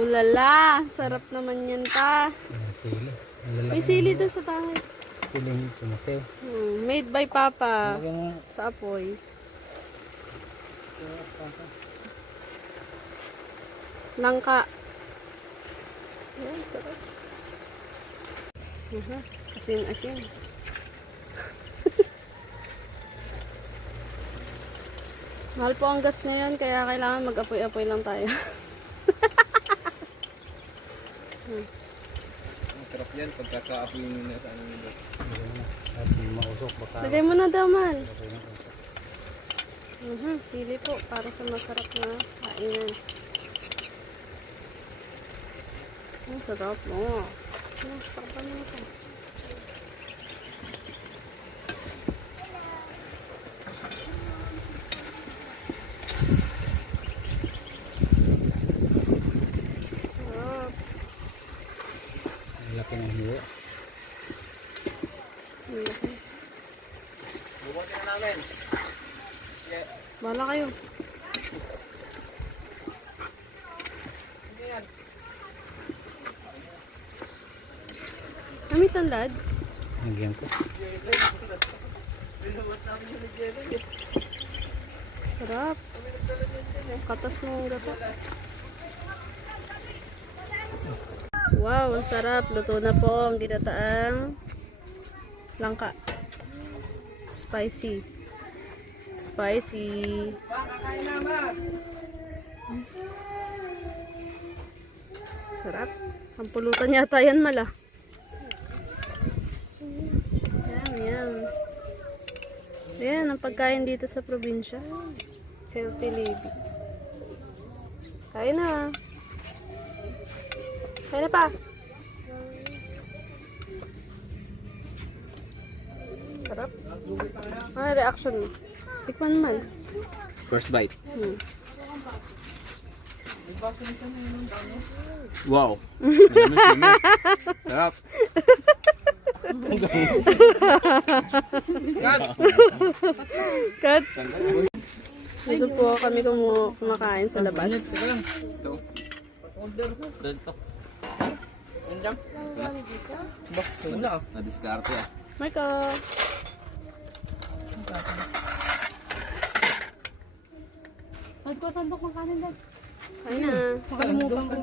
Ulala, sarap naman yan pa. Sili. May sili doon sa bahay. Siling tumasaw. Made by Papa. Yung Sa apoy. Langka. Yan, sarap. Asin. Mahal po ang gas ngayon, kaya kailangan mag-apoy-apoy lang tayo. Masarap yan pagka sa apoy nyo na sa ano nyo. at mausok baka. Lagay mo na daw man. Sili po, para sa masarap na kainan. Ang sarap mo. Sarap pa naman ito. Sarap. Ang laki ng hiwa. Ang laki. Bubutin na namin. Bahala kayo. Kami tanlad. Nagyan ko. Sarap. Katas ng gato. Wow, ang sarap. Luto na po ang dinataang langka. Spicy. Sarap. Ang pulutan yata yan mala. Yan. Yan ang pagkain dito sa probinsya. Healthy living. Kain na. Kain na pa. Sarap. Ano reaction mo? Tikman man. First bite. Wow. Sarap. Cut. Dito po kami kumakain sa labas. Ito. Order to. Andang. Ba, wala ah. Na-discarte ah. Michael. Huwag ko sandok ng kanin, Dad. Kain na. Makalimutan ko.